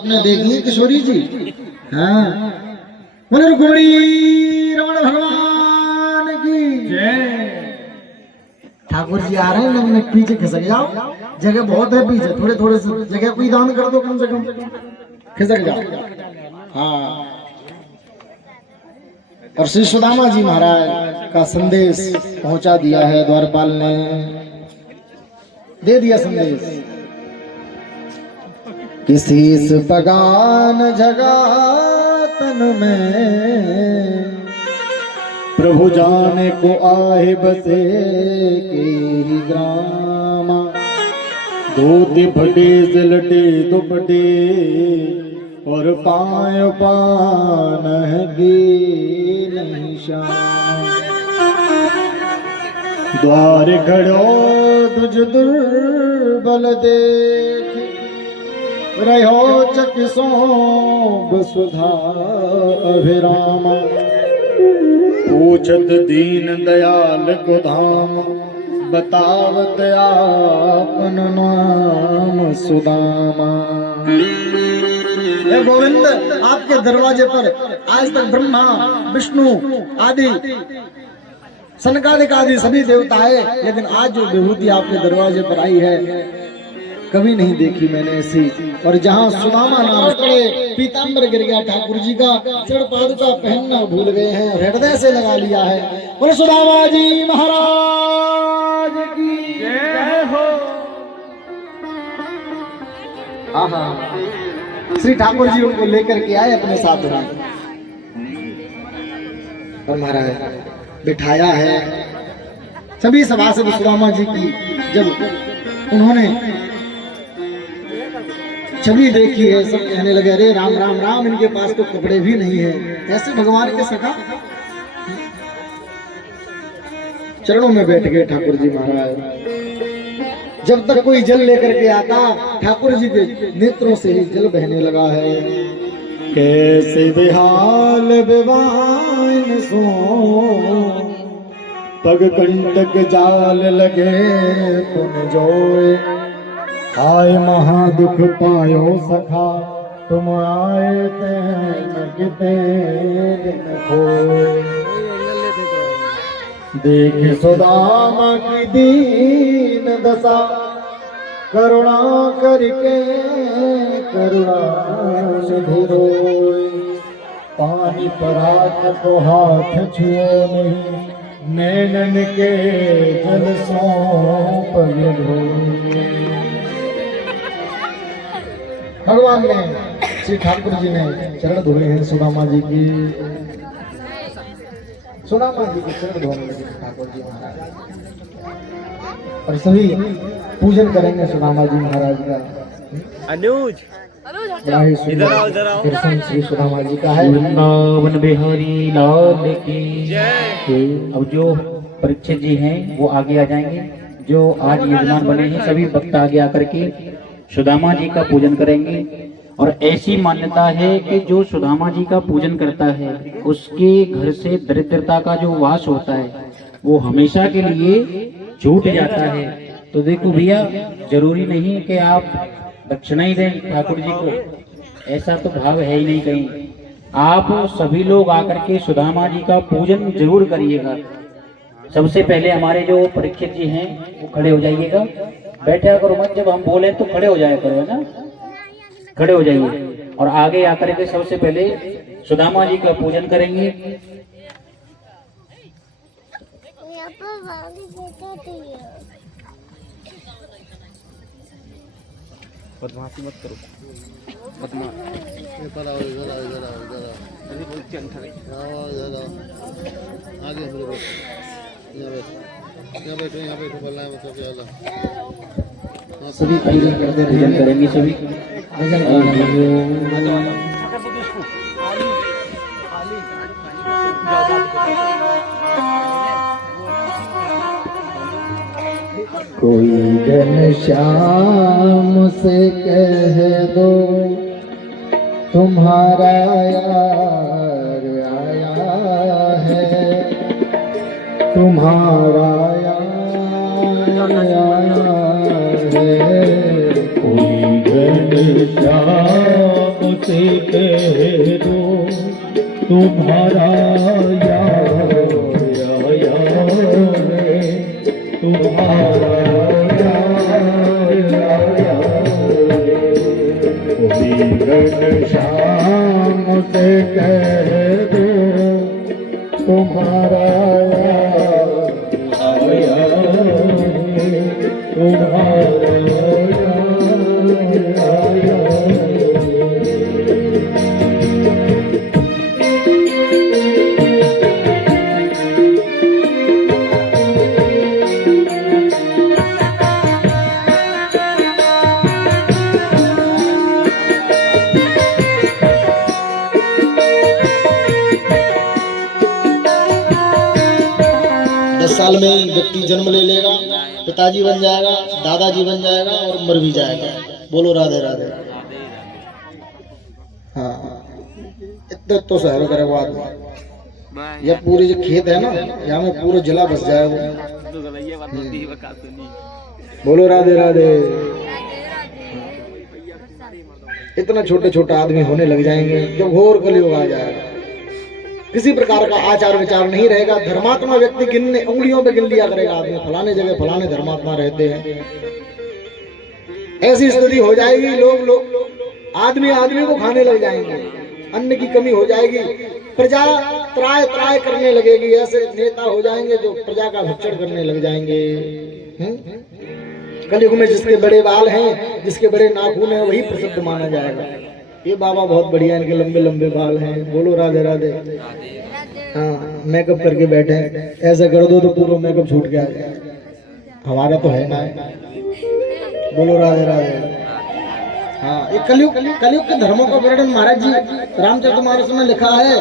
आपने देखी किशोरी जी? हाँ, बोले रुक्मिणी रमण भगवान की जय। ठाकुर जी आ रहे हैं, लेकिन पीछे खिसक जाओ, जगह बहुत है पीछे, थोड़े थोड़े से जगह कोई दान कर दो कम से कम, खिसक जाओ। हाँ, और श्री सुदामा जी महाराज का संदेश पहुंचा दिया है, द्वारपाल ने दे दिया संदेश। किसी पगान जगा तन में प्रभु जाने को आए बसे के ही ग्राम। धोती फटे सिलटे दुपटे और पाय पान नहीं शाम। द्वार खड़ो तुझ दुर्बल देख रहो चकिसो वसुधा अभिराम। पूछत दीन दयाल को धाम बतावत आपन नाम सुदामा। हे गोविंद, आपके दरवाजे पर आज तक ब्रह्मा विष्णु आदि सनकादिक आदि सभी देवता है, लेकिन आज जो विभूति आपके दरवाजे पर आई है कभी नहीं देखी मैंने ऐसी। और जहाँ सुदामा नाम पड़े पीताम्बर गिर गया, ठाकुर जी का चरण पादुका पहनना भूल गए हैं, हृदय से लगा लिया है। बोले सुदामा जी महाराज की जय हो। आहा, श्री ठाकुर जी उनको लेकर के आए अपने साथ में, और महाराज बिठाया है। सभी सभासद सुदामा जी की जब उन्होंने छवि देखी है, सब कहने लगे अरे राम राम राम, इनके पास तो कपड़े भी नहीं है, कैसे भगवान के सखा। चरणों में बैठ गए ठाकुर जी महाराज। जब तक कोई जल लेकर के आता, ठाकुर जी के नेत्रों से ही जल बहने लगा है। कैसे बेहाल बेवाइन सो पग कंटक जाल लगे पुन जोए। आए महादुख पायो सखा तुम आए ते दिन खोए। देख सुदामा की दीन दशा करुणा करके करुणा निधि रोए। पानी परात को हाथ छुओ नहीं, नैनन के जल सौंप धोए। भगवान ने श्री ठाकुर जी ने चरण धोए हैं सुदामा जी की। सुदामा जी के चरण धोने लगे ठाकुर जी महाराज, और सभी पूजन करेंगे सुदामा जी महाराज का। अनुज दर्शन श्री सुदामा जी का है। वृंदावन बिहारी लाल की जय। अब जो परीक्षित जी हैं वो आगे आ जाएंगे, जो आज यजमान बने हैं सभी भक्त आगे आकर के सुदामा जी का पूजन करेंगे। और ऐसी मान्यता है कि जो सुदामा जी का पूजन करता है उसके घर से दरिद्रता का जो वास होता है वो हमेशा के लिए छूट जाता है। तो देखो भैया, जरूरी नहीं कि आप दक्षिणा ही दें ठाकुर जी को, ऐसा तो भाव है ही नहीं कहीं। आप सभी लोग आकर के सुदामा जी का पूजन जरूर करिएगा। सबसे पहले हमारे जो परीक्षित जी हैं वो खड़े हो जाइएगा, बैठा करो मत, जब हम बोले तो खड़े हो जाया करो, है ना, खड़े हो जाइए। और आगे आकर के सबसे पहले सुदामा जी का पूजन करेंगे। बदमाशी मत करो, सभी पूजन करते भजन करेंगे सभी। कोई घनश्याम से कह दो तुम्हारा यार आया है, तुम्हारा यार आया है। कोई घनश्याम से कह दो तुम्हारा यार आया है, तुम्हारा यार आया है। घनश्याम से कह दो तुम्हारा यार आया है, तुम्हारा यार आया है। साल में ही व्यक्ति जन्म ले लेगा, पिताजी बन जाएगा, दादाजी बन जाएगा और मर भी जाएगा। बोलो राधे राधे। हाँ, इतने तो शहर करे वो आदमी। यह पूरी जो खेत है ना, यहाँ में पूरा जिला बस जाएगा। बोलो राधे राधे। इतना छोटे छोटे आदमी होने लग जाएंगे जब घोर कलयुग आ जाएगा। किसी प्रकार का आचार विचार नहीं रहेगा। धर्मात्मा व्यक्ति गिनने उंगलियों पे गिन लिया करेगा, आदमी फलाने जगह फलाने धर्मात्मा रहते हैं। ऐसी स्थिति हो जाएगी, लोग आदमी आदमी को खाने लग जाएंगे, अन्न की कमी हो जाएगी, प्रजा त्राय त्राय करने लगेगी। ऐसे नेता हो जाएंगे जो प्रजा का भक्षण करने लग जाएंगे। कलयुग में जिसके बड़े बाल हैं, जिसके बड़े नाखून हैं, वही प्रसिद्ध माना जाएगा। ये बाबा बहुत बढ़िया, इनके लंबे लंबे बाल हैं। बोलो राधे राधे। हाँ, मेकअप करके बैठे हैं, ऐसा कर दो तो पूरा मेकअप छूट गया। हमारा तो है ना। बोलो राधे राधे। हाँ, एक कलयुग के धर्मों का वर्णन महाराज जी रामचरितमानस में लिखा है।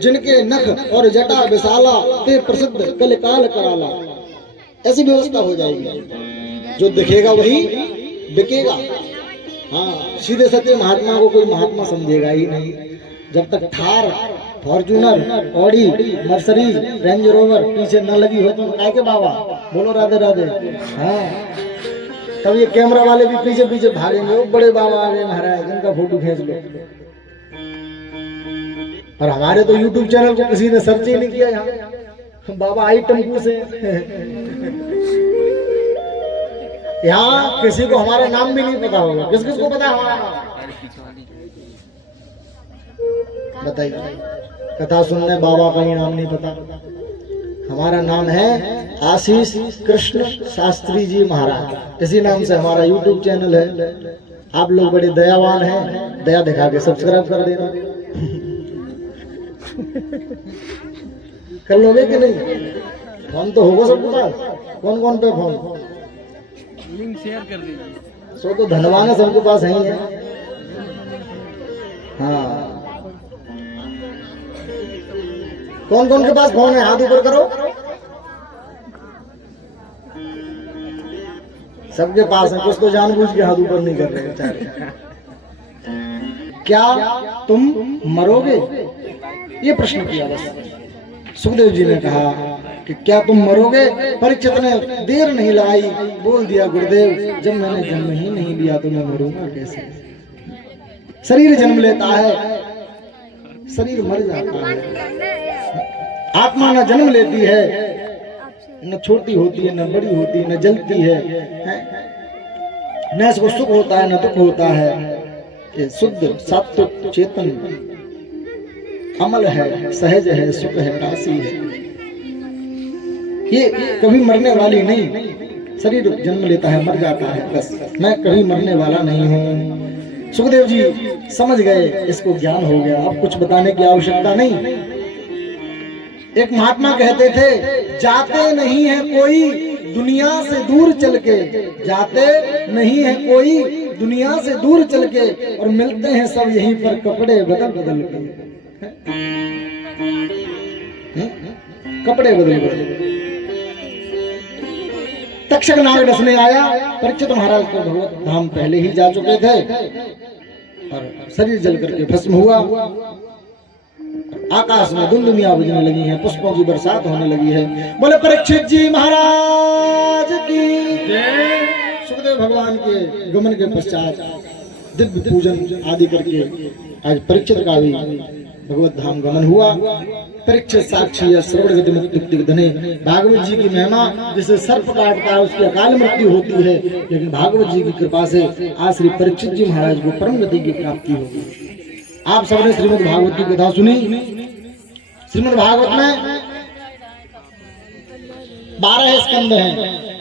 जिनके नख और जटा विशाला ते प्रसिद्ध कल काल कराला। ऐसी व्यवस्था हो जाएगी, जो दिखेगा वही बिकेगा। हाँ, सीधे सच्चे महात्मा को कोई महात्मा समझेगा ही नहीं। जब तक Thar, Fortuner, Audi, Mercedes, range rover पीछे न लगी हो तो काय के बाबा। बोलो राधे राधे। हाँ, तब ये कैमरा वाले भी पीछे पीछे भागेंगे। वो बड़े बाबा आ गए महाराज, इनका फोटो खींच लो। और हमारे तो यूट्यूब चैनल को किसी ने सर्च ही नहीं किया। यहाँ बाबा आई टेम्पू से। यहाँ किसी को हमारा नाम भी नहीं पता होगा। किस किस को पता है हमारा नाम? बताइए। कथा सुनने बाबा का ही नाम नहीं पता। हमारा नाम है आशीष कृष्ण शास्त्री जी महाराज। इसी नाम से हमारा यूट्यूब चैनल है। आप लोग बड़े दयावान हैं, दया दिखा के सब्सक्राइब कर देना। कर लोगे कि नहीं? फोन तो होगा सबके पास। कौन कौन पे फोन? लिंक शेयर कर दीजिए। सो तो धनवान है, सबके पास है ही है। हाँ, कौन कौन के पास फोन है? हाथ ऊपर करो। सबके पास है। कुछ तो जानबूझ के हाथ ऊपर नहीं कर रहे बेचारे। क्या तुम मरोगे? ये प्रश्न किया बस। सुखदेव जी ने कहा कि क्या तुम मरोगे? परीक्षित ने देर नहीं लगाई, बोल दिया गुरुदेव, जब मैंने जन्म ही नहीं लिया तो मैं मरूंगा कैसे? शरीर जन्म लेता है, शरीर मर जाता है। आत्मा न जन्म लेती है, न छोटी होती है, न बड़ी होती है, न जलती है, न इसको सुख होता है, न दुख होता है। ये शुद्ध सात्विक चेतन अमल है, सहज है, सुख है, राशि है। ये कभी मरने वाली नहीं। शरीर जन्म लेता है, मर जाता है, बस। मैं कभी मरने वाला नहीं हूँ। सुखदेव जी समझ गए, इसको ज्ञान हो गया। अब कुछ बताने की आवश्यकता नहीं। एक महात्मा कहते थे, जाते नहीं है कोई दुनिया से दूर चल के, जाते नहीं है कोई दुनिया से दूर चल के, और मिलते हैं सब यहीं पर कपड़े बदल बदल के। कपड़े बदल बदल। तक्षक नाग डसने आया। परीक्षित महाराज को भगवत धाम पहले ही जा चुके थे और शरीर जल करके भस्म हुआ। आकाश में धुंधुमियां बजने लगी हैं, पुष्पों की बरसात होने लगी है। बोले परीक्षित जी महाराज की जय। सुखदेव भगवान के गमन के पश्चात दिव्य पूजन आदि करके आज परीक्षित का भी भगवत धाम गमन हुआ। परीक्षित साक्षी है श्रवण गति मुक्ति धने। भागवत जी की महिमा, जिसे सर्प काटता है उसकी अकाल मृत्यु होती है, लेकिन भागवत जी की कृपा से आज श्री परीक्षित जी महाराज को परम गति की प्राप्ति होगी। आप सबने श्रीमद् भागवत की कथा सुनी। श्रीमद् भागवत में 12 स्कंद हैं,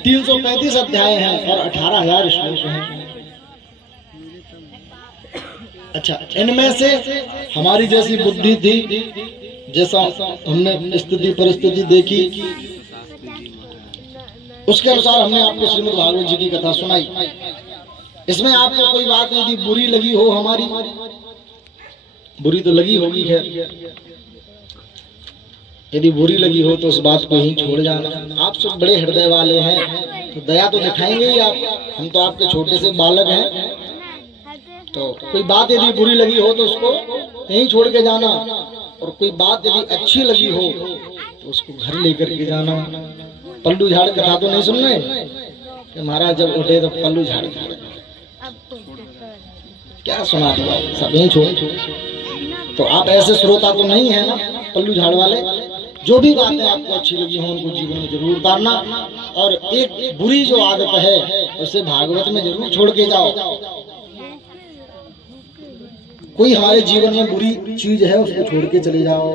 335 अध्याय हैं और 18,000 श्लोक हैं। अच्छा, इनमें से हमारी जैसी बुद्धि थी, जैसा हमने स्थिति परिस्थिति देखी, उसके अनुसार हमने आपको श्रीमद् भागवत जी की कथा सुनाई। इसमें आपको कोई बात यदि बुरी लगी हो, हमारी बुरी तो लगी होगी, खैर यदि बुरी लगी हो तो उस बात को ही छोड़ जाना। आप सब बड़े हृदय वाले हैं तो दया तो दिखाएंगे ही आप। हम तो आपके छोटे से बालक हैं, तो कोई बात यदि बुरी लगी हो तो उसको यहीं छोड़ के जाना, और कोई बात यदि अच्छी लगी हो तो उसको घर लेकर के जाना। पल्लू झाड़ कथा तो नहीं सुन रहे कि महाराज जब उठे तो पल्लू झाड़ क्या सुना दिया, सब यहीं छोड़। तो आप ऐसे श्रोता तो नहीं है ना पल्लू झाड़ वाले। जो भी बातें आपको अच्छी लगी हो उनको जीवन में जरूर उतारना, और एक बुरी जो आदत है उसे भागवत में जरूर छोड़ के जाओ। कोई हमारे जीवन में बुरी चीज है उसको छोड़ के चले जाओ।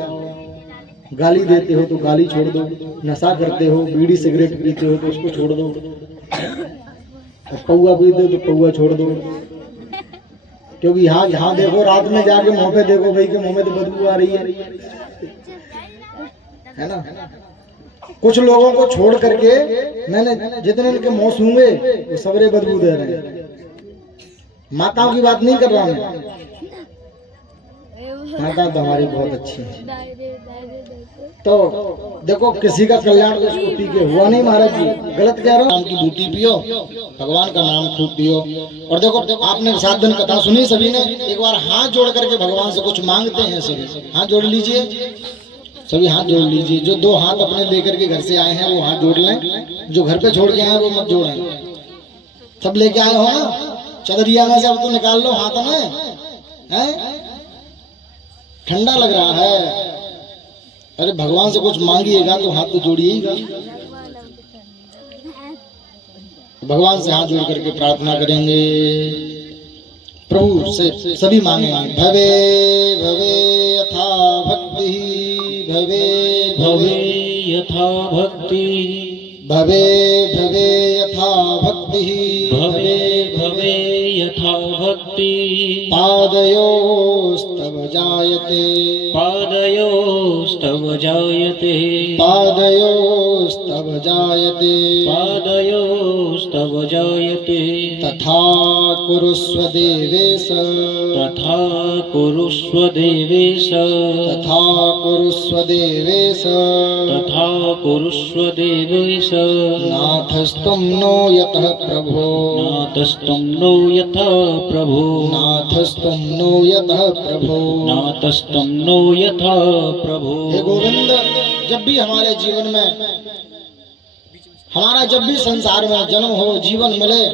गाली देते हो तो गाली छोड़ दो, नशा करते हो, बीड़ी सिगरेट पीते हो तो उसको छोड़ दो, पौआ पीते हो तो पौआ छोड़ दो। क्योंकि यहाँ देखो, रात में जाके मुंह पे देखो भाई के मुंह में तो बदबू आ रही है ना। कुछ लोगों को छोड़ करके मैंने जितने इनके मुंह सूंघे वो सबरे बदबू दे रहे हैं। माताओं की बात नहीं कर रहा मैं, माता तो हमारी बहुत अच्छी है। तो देखो, किसी का कल्याण उसको पी के हुआ नहीं महाराज जी, गलत कह रहा हूँ। नाम की बूटी पियो, भगवान का नाम खूब पियो। और देखो, आपने 7 दिन कथा सुनी सभी ने। एक बार हाथ जोड़ करके भगवान से कुछ मांगते हैं सभी। हाथ जोड़ लीजिए, सभी हाथ जोड़ लीजिए। जो 2 हाथ अपने लेकर के घर से आए हैं वो हाथ जोड़ लें, जो घर पे छोड़ के आए वो मत जोड़ें। सब लेके आए हो ना, चदरिया में से अब तो निकाल लो हाथ में, हैं? ठंडा लग रहा है। अरे भगवान से कुछ मांगिएगा तो हाथ तो जोड़िएगा। भगवान से हाथ जोड़ करके प्रार्थना करेंगे, प्रभु से सभी मांगेंगे। भवे भवे यथा भक्ति, भवे भवे यथा भक्ति, भवे भवे यथा भक्ति, भवे भवे यथा भक्ति। पादयोस्तव जायते, पादयोस्तव जायते, पादयोस्तव जायते, पादयोस्तव जायते। तथा कुरुष्व देवेश, तथा कुरुष्व देवेश, तथा कुरुष्व देवेश, तथा कुरुष्व देवेश। नाथस्तुं नो यतः प्रभो, नाथस्तुं नो यतः प्रभो, नाथस्तुं नो यतः प्रभो, नाथस्तुं नो यतः प्रभो। हे गोविंद, जब भी हमारे जीवन में, हमारा जब भी संसार में जन्म हो, जीवन मिले,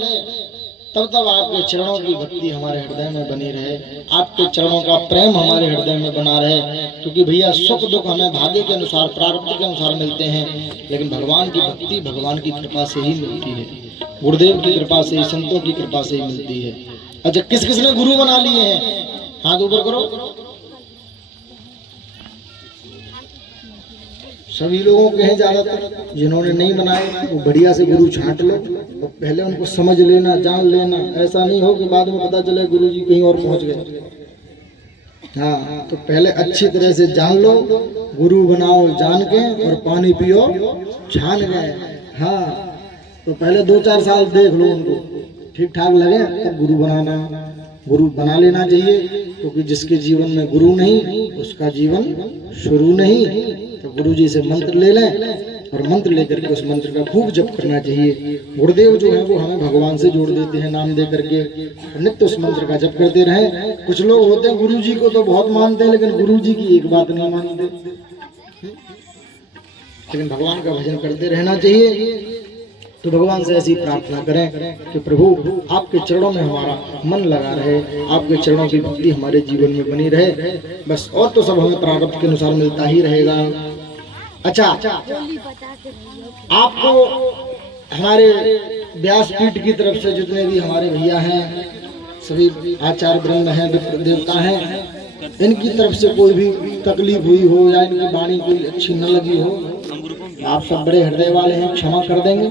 तब तब आपके चरणों की भक्ति हमारे हृदय में बनी रहे, आपके चरणों का प्रेम हमारे हृदय में बना रहे। क्योंकि भैया सुख दुख हमें भाग्य के अनुसार, प्रारब्ध के अनुसार मिलते हैं, लेकिन भगवान की भक्ति भगवान की कृपा से ही मिलती है, गुरुदेव की कृपा से, संतों की कृपा से ही मिलती है। अच्छा, किस किस ने गुरु बना लिए हैं? हाथ ऊपर करो। सभी लोगों के हैं ज्यादातर। जिन्होंने नहीं बनाए वो बढ़िया से गुरु छांट लो, और पहले उनको समझ लेना, जान लेना। ऐसा नहीं हो कि बाद में पता चले गुरु जी कहीं और पहुंच गए। हाँ, तो पहले अच्छी तरह से जान लो, गुरु बनाओ जान के, और पानी पियो छान गए। हाँ, तो पहले 2-4 साल देख लो, उनको ठीक ठाक लगे तब गुरु बनाना, गुरु बना लेना चाहिए। क्योंकि जिसके जीवन में गुरु नहीं उसका जीवन शुरू नहीं। तो गुरु जी से मंत्र ले लें, और मंत्र लेकर के उस मंत्र का खूब जप करना चाहिए। गुरुदेव जो है वो हमें भगवान से जोड़ देते हैं नाम दे करके, नित्य उस मंत्र का जप करते रहें। कुछ लोग होते हैं गुरु जी को तो बहुत मानते हैं, लेकिन गुरु जी की एक बात नहीं मानते। लेकिन भगवान का भजन करते रहना चाहिए। तो भगवान से ऐसी प्रार्थना करें कि प्रभु आपके चरणों में हमारा मन लगा रहे, आपके चरणों की भक्ति हमारे जीवन में बनी रहे, बस और तो सब हमें प्रारब्ध के अनुसार मिलता ही रहेगा। अच्छा, आपको हमारे व्यासपीठ की तरफ से जितने भी हमारे भैया हैं, सभी आचार्य वृंद हैं, विप्र देवता हैं, इनकी तरफ से कोई भी तकलीफ हुई हो या इनकी वाणी कोई अच्छी न लगी हो, आप सब बड़े हृदय वाले हैं, क्षमा कर देंगे।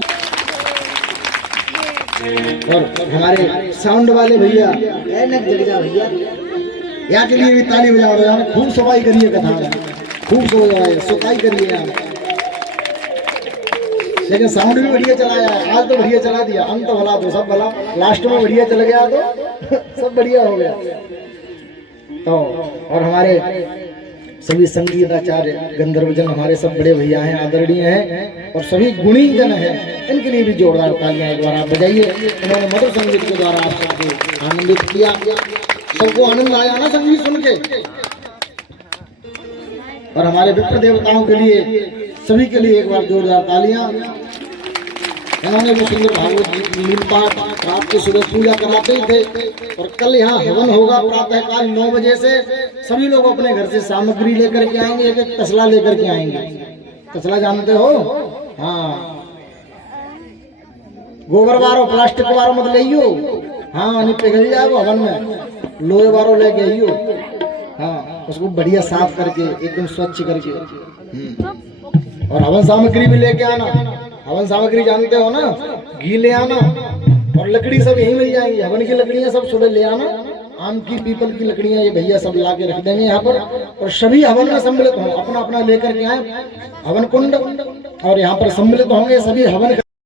और हमारे साउंड वाले भैया भैया यहाँ के लिए भी ताली बजा रहे हैं, खूब सफाई करिए कथा में, खूब सफाई करिए यार। लेकिन साउंड भी बढ़िया चलाया है, आज तो बढ़िया चला दिया, अंत भला तो सब भला, लास्ट में बढ़िया चल गया तो सब बढ़िया हो गया। तो और हमारे सभी संगीत आचार्य गंधर्वजन हमारे सब बड़े भैया हैं, आदरणीय हैं, और सभी गुणी जन हैं, इनके लिए भी जोरदार तालियां एक बार आप बजाइए। उन्होंने मधुर संगीत के द्वारा आप सबको आनंदित किया, सबको आनंद आया ना संगीत सुन के। और हमारे विप्र देवताओं के लिए, सभी के लिए एक बार जोरदार तालियां। इन्होंने भी सुंदर भागवत लीन पाठ रात की सुबह पूजा कराते ही थे, और कल यहाँ हवन होगा प्रातःकाल 9 बजे से। सभी लोग अपने घर से सामग्री लेकर के आएंगे, एक एक तसला लेकर के आएंगे। तसला जानते हो? हाँ, गोबर वारो प्लास्टिक वारो मत ले, हाँ नहीं पिघल जाएगा हवन में, लोहे वारो लेके आइयो। हाँ, उसको बढ़िया साफ करके एकदम स्वच्छ करके, और हवन सामग्री भी लेके आना। हवन सामग्री जानते हो ना, घी ले आना, और लकड़ी सब यही मिल जाएंगी। हवन की लकड़ियां सब सुबह ले आना, आम की पीपल की लकड़ियां ये भैया सब ला के रख देंगे यहाँ पर। और सभी हवन में सम्मिलित हों, अपना अपना लेकर के आए हवन कुंड, और यहाँ पर सम्मिलित होंगे सभी हवन